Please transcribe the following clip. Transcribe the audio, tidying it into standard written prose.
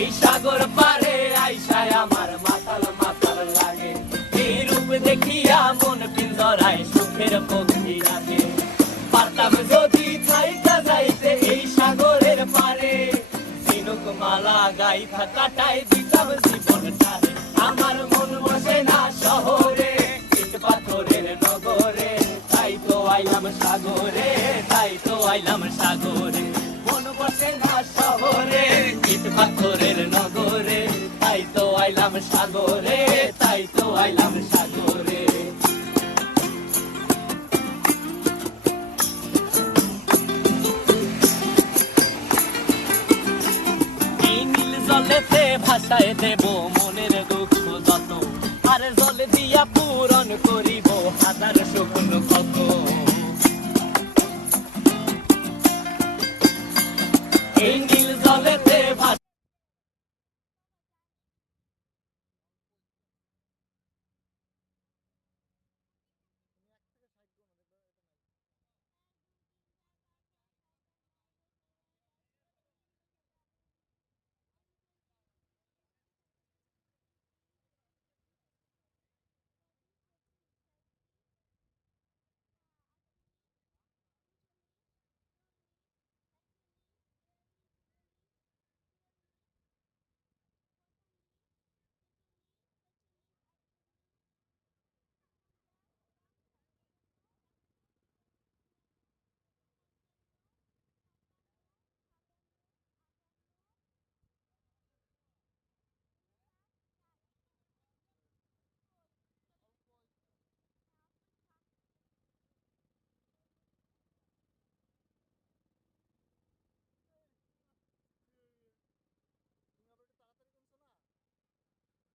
এই সাগর পারে আইসায় আমার মাতাল মাতাল লাগে, এই রূপ দেখিয়া মন পিঞ্জরায় সুখের পক্ষী রাখে। পারতাম যদি থাইকা যাইতে এই সাগরের পারে, ঝিনুক মালা গাইথা কাটাই দিতাম জীবনটারে। আমার মন বসে না শহরে, ইট পাথরের নগরে, তাই তো আইলাম সাগরে, তাই তো আইলাম সাগরে। মন বসে না শহরে, ইট পাথরের নগরে, তাই তো আইলাম সাগরে, তাই তো আইলাম সাগরে। এই নীল জলেতে ভাসায় দেব মনের দুঃখ যত, আর জলে দিয়া পূরণ করিব হাজার স্বপ্ন কত। এই নীল জলেতে